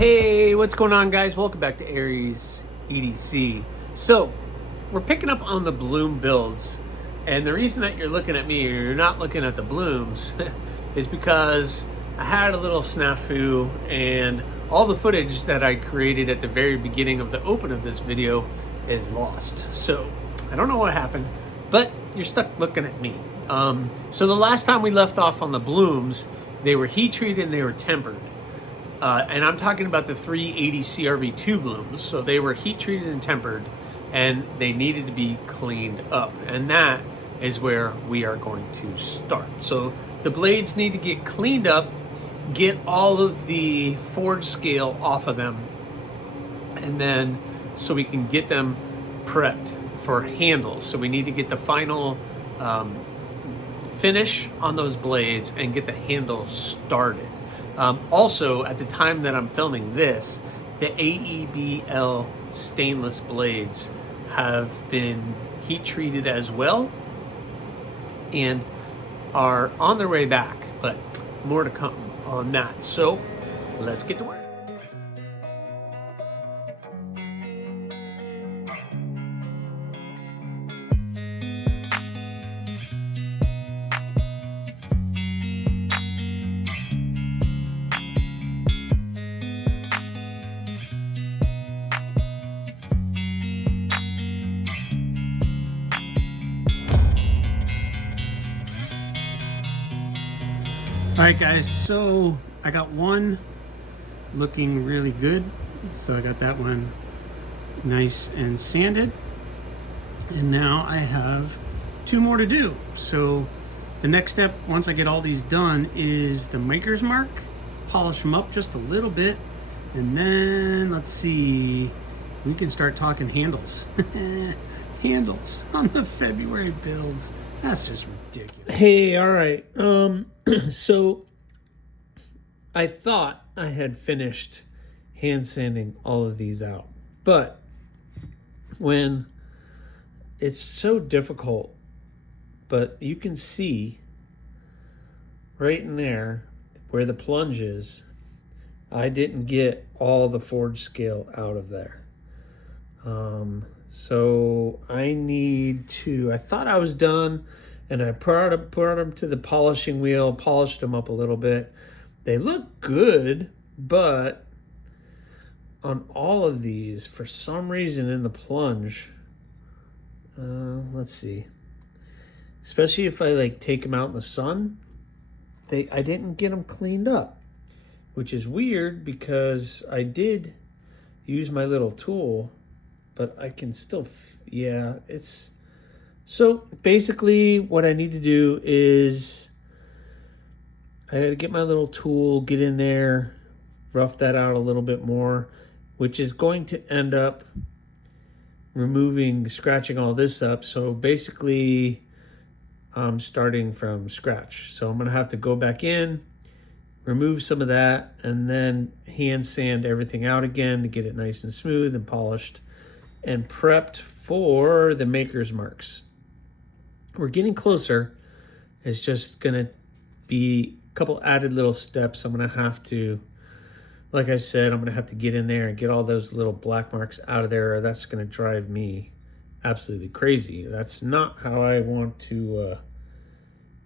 Hey, what's going on, guys? Welcome back to AriesEDC. So, we're picking up on the bloom builds, and the reason that you're looking at me or you're not looking at the blooms is because I had a little snafu, and all the footage that I created at the very beginning of the open of this video is lost. So, I don't know what happened, but you're stuck looking at me. So the last time we left off on the blooms, they were heat treated and they were tempered. And I'm talking about the 380 CRV2 blooms. So they were heat treated and tempered, and they needed to be cleaned up. And that is where we are going to start. So the blades need to get cleaned up, get all of the forge scale off of them, and then so we can get them prepped for handles. So we need to get the final finish on those blades and get the handle started. Also, at the time that I'm filming this, the AEBL stainless blades have been heat treated as well and are on their way back, but more to come on that. So let's get to work. All right, guys, so I got one looking really good. So I got that one nice and sanded. And now I have two more to do. So the next step, once I get all these done, is the maker's mark. Polish them up just a little bit. And then, let's see, we can start talking handles. Handles on the February builds. That's just ridiculous. Hey, all right. So I thought I had finished hand sanding all of these out, but when it's so difficult, but you can see right in there where the plunge is, I didn't get all the forge scale out of there. So I need to, I thought I was done, and I brought them to the polishing wheel, polished them up a little bit. They look good, but on all of these, for some reason in the plunge, let's see, especially if I like take them out in the sun, I didn't get them cleaned up, which is weird because I did use my little tool, but I can still, yeah, it's, so basically what I need to do is I gotta get my little tool, get in there, rough that out a little bit more, which is going to end up scratching all this up. So basically I'm starting from scratch. So I'm gonna have to go back in, remove some of that, and then hand sand everything out again to get it nice and smooth and polished and prepped for the maker's marks. We're getting closer. It's just gonna be a couple added little steps. I'm gonna have to, like I said, I'm gonna have to get in there and get all those little black marks out of there, or that's gonna drive me absolutely crazy. That's not how I want to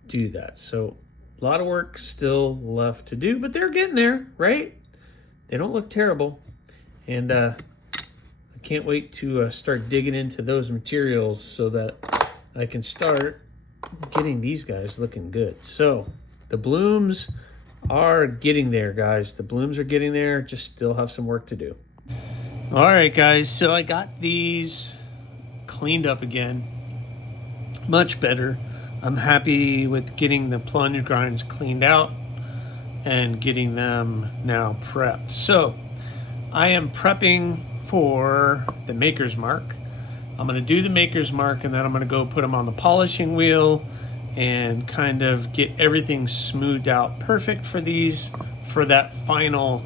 do that. So a lot of work still left to do, but they're getting there, right? They don't look terrible. And I can't wait to start digging into those materials so that I can start getting these guys looking good. So the blooms are getting there, guys. The blooms are getting there, just still have some work to do. All right, guys, so I got these cleaned up again, much better. I'm happy with getting the plunge grinds cleaned out and getting them now prepped. So I am prepping for the maker's mark. I'm going to do the maker's mark, and then I'm going to go put them on the polishing wheel and kind of get everything smoothed out perfect for these, for that final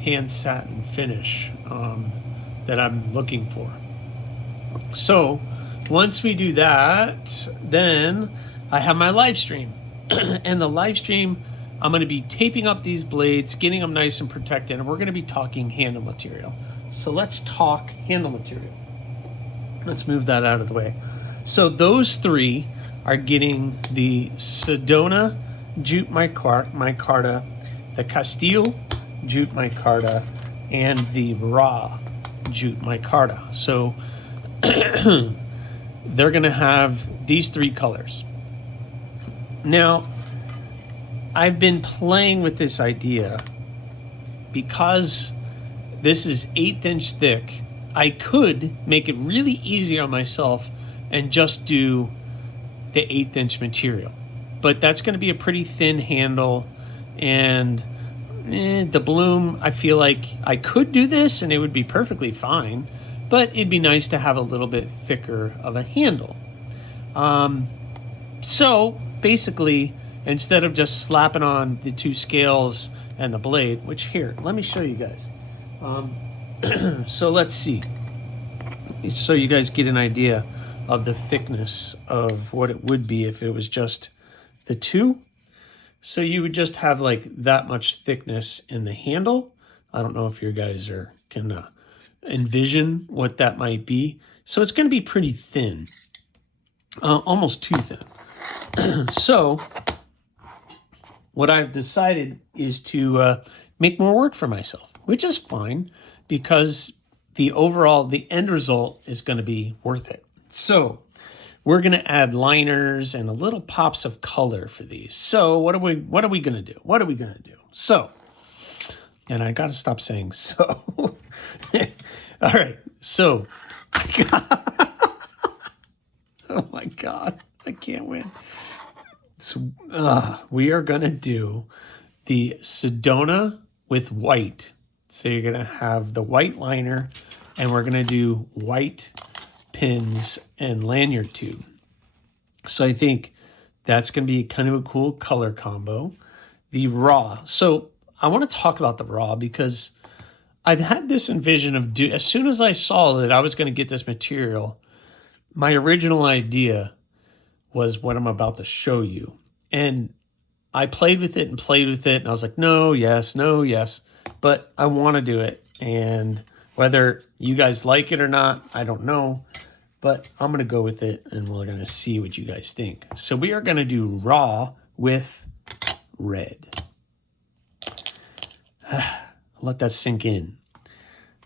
hand satin finish that I'm looking for. So once we do that, then I have my live stream. And the live stream I'm going to be taping up these blades, getting them nice and protected, and we're going to be talking handle material. So let's talk handle material. Let's move that out of the way. So those three are getting the Sedona jute micarta, the Castile jute micarta, and the raw jute micarta. So they're going to have these three colors. Now, I've been playing with this idea because this is 1/8 inch thick. I could make it really easy on myself and just do the 1/8 inch material, but that's going to be a pretty thin handle, and the bloom, I feel like I could do this and it would be perfectly fine, but it'd be nice to have a little bit thicker of a handle. So basically, instead of just slapping on the two scales and the blade, which here, let me show you guys. So let's see. So you guys get an idea of the thickness of what it would be if it was just the two. So you would just have like that much thickness in the handle. I don't know if you guys can envision what that might be. So it's going to be pretty thin, almost too thin. So what I've decided is to make more work for myself, which is fine because the end result is going to be worth it. So we're going to add liners and a little pops of color for these. So what are we going to do? What are we going to do? So, and I got to stop saying so. All right. So, oh my God, I can't win. So we are going to do the Sedona with white. So you're going to have the white liner, and we're going to do white pins and lanyard tube. So I think that's going to be kind of a cool color combo. The raw. So I want to talk about the raw because I've had this envision of as soon as I saw that I was going to get this material, my original idea was what I'm about to show you. And I played with it, and I was like, no, yes, but I want to do it. And whether you guys like it or not, I don't know, but I'm going to go with it, and we're going to see what you guys think. So we are going to do raw with red. Let that sink in.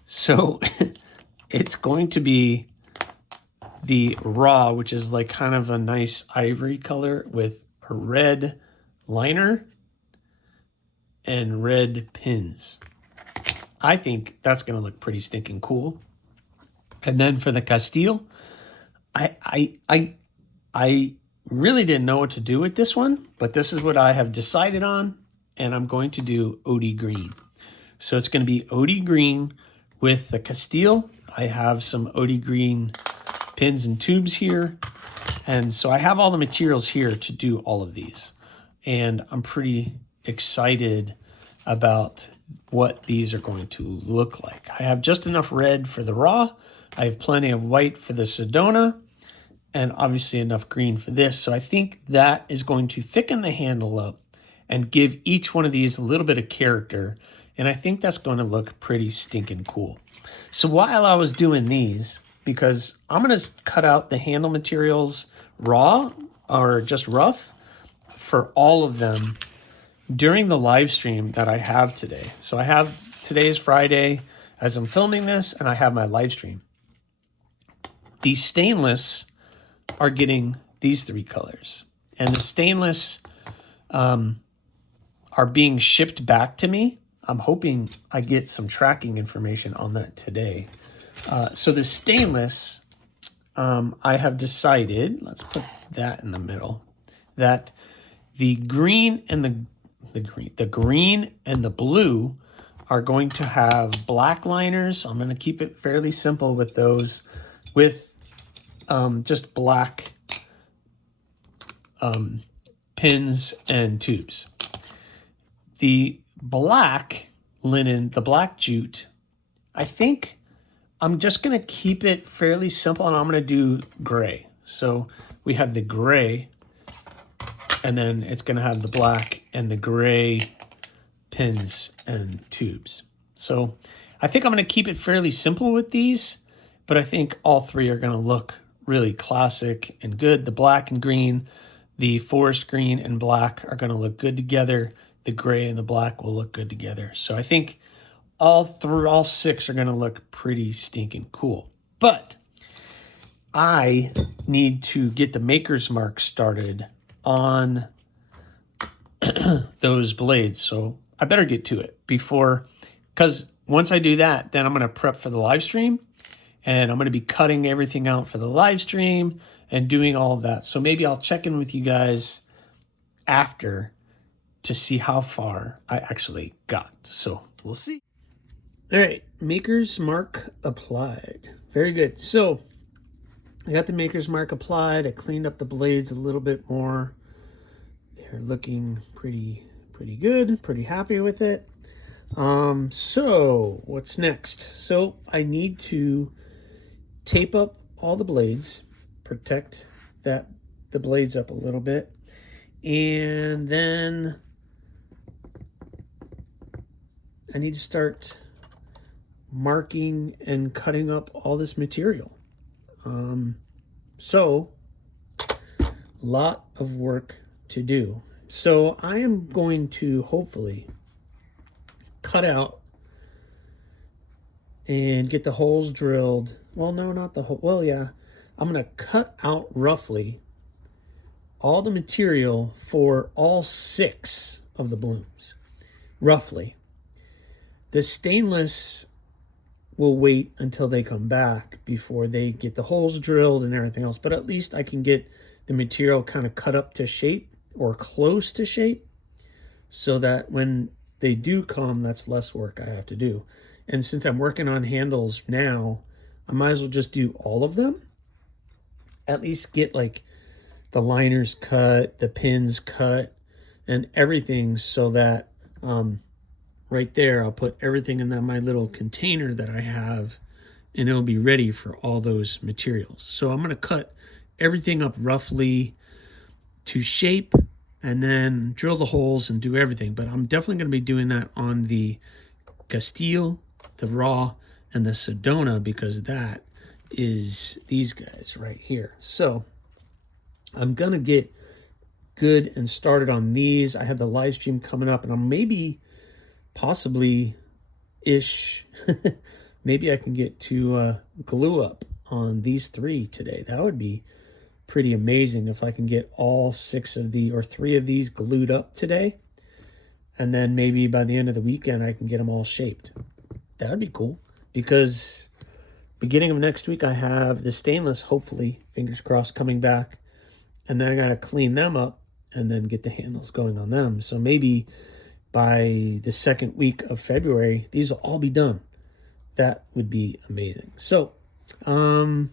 So it's going to be the raw, which is like kind of a nice ivory color with a red liner and red pins. I think that's going to look pretty stinking cool. And then for the Castile, I really didn't know what to do with this one, but this is what I have decided on, and I'm going to do OD green. So it's going to be OD green with the Castile. I have some OD green pins and tubes here. And so I have all the materials here to do all of these. And I'm pretty excited about what these are going to look like. I have just enough red for the raw. I have plenty of white for the Sedona, and obviously enough green for this. So I think that is going to thicken the handle up and give each one of these a little bit of character. And I think that's going to look pretty stinking cool. So while I was doing these, because I'm going to cut out the handle materials raw or just rough for all of them during the live stream that I have today. So I have, today's Friday as I'm filming this, and I have my live stream. These stainless are getting these three colors, and the stainless are being shipped back to me. I'm hoping I get some tracking information on that today. So the stainless, I have decided, let's put that in the middle, that the green and the green and the blue are going to have black liners. I'm going to keep it fairly simple with those, with just black pins and tubes. The black linen, the black jute, I think I'm just going to keep it fairly simple, and I'm going to do gray. So we have the gray, and then it's going to have the black and the gray pins and tubes. So I think I'm going to keep it fairly simple with these, but I think all three are going to look really classic and good. The black and green, the forest green and black are going to look good together. The gray and the black will look good together. So I think all six are going to look pretty stinking cool. But I need to get the maker's mark started on those blades. So I better get to it because once I do that, then I'm going to prep for the live stream, and I'm going to be cutting everything out for the live stream and doing all of that. So maybe I'll check in with you guys after to see how far I actually got. So we'll see. All right, maker's mark applied. Very good. So I got the maker's mark applied. I cleaned up the blades a little bit more. They're looking pretty good. Pretty happy with it. So what's next? So I need to tape up all the blades, protect the blades up a little bit, and then I need to start marking and cutting up all this material. So a lot of work to do. So I am going to hopefully cut out and get the holes drilled. Well, no, not the hole. Well, yeah, I'm going to cut out roughly all the material for all 6 of the blooms, roughly. The stainless will wait until they come back before they get the holes drilled and everything else, but at least I can get the material kind of cut up to shape or close to shape so that when they do come, that's less work I have to do. And since I'm working on handles now, I might as well just do all of them. At least get like the liners cut, the pins cut, and everything, so that right there, I'll put everything in my little container that I have, and it'll be ready for all those materials. So I'm going to cut everything up roughly to shape and then drill the holes and do everything. But I'm definitely going to be doing that on the Castile, the Raw, and the Sedona, because that is these guys right here. So I'm going to get good and started on these. I have the live stream coming up, and I'm possibly-ish, maybe I can get to glue up on these 3 today. That would be pretty amazing if I can get all 6 of the, or 3 of these glued up today. And then maybe by the end of the weekend, I can get them all shaped. That would be cool, because beginning of next week, I have the stainless, hopefully, fingers crossed, coming back. And then I got to clean them up and then get the handles going on them. So maybe by the second week of February, these will all be done. That would be amazing. So I'm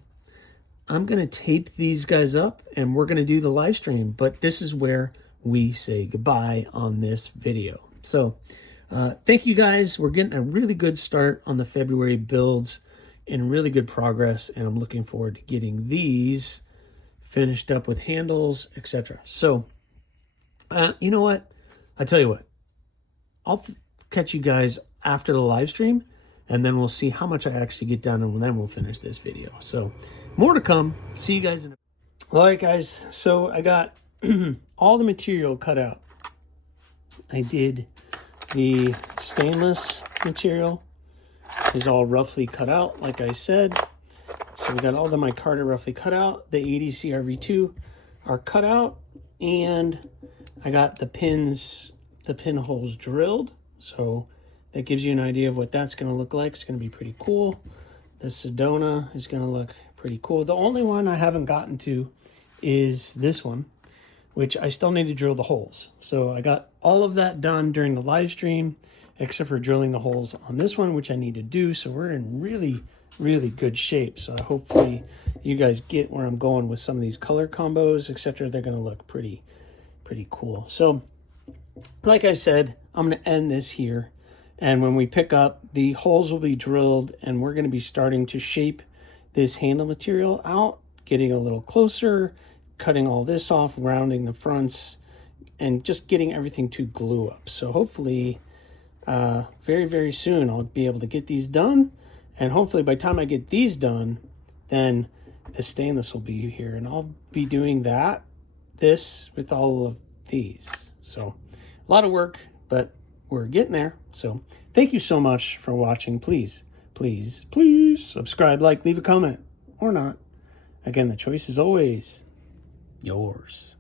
going to tape these guys up, and we're going to do the live stream. But this is where we say goodbye on this video. So thank you guys. We're getting a really good start on the February builds and really good progress. And I'm looking forward to getting these finished up with handles, etc. So you know what? I tell you what. I'll catch you guys after the live stream, and then we'll see how much I actually get done, and then we'll finish this video. So more to come. See you guys in a... All right, guys. So I got all the material cut out. I did the stainless material is all roughly cut out, like I said. So we got all the micarta roughly cut out. The ADC RV2 are cut out, and I got the pins, the pinholes drilled. So that gives you an idea of what that's going to look like. It's going to be pretty cool. The Sedona is going to look pretty cool. The only one I haven't gotten to is this one, which I still need to drill the holes. So I got all of that done during the live stream, except for drilling the holes on this one, which I need to do. So we're in really, really good shape. So hopefully you guys get where I'm going with some of these color combos, etc. They're going to look pretty cool. So like I said, I'm going to end this here. And when we pick up, the holes will be drilled, and we're going to be starting to shape this handle material out, getting a little closer, cutting all this off, rounding the fronts, and just getting everything to glue up. So hopefully very, very soon I'll be able to get these done. And hopefully by the time I get these done, then the stainless will be here. And I'll be doing this with all of these. So a lot of work, but we're getting there. So thank you so much for watching. Please, please, please subscribe, like, leave a comment, or not. Again, the choice is always yours.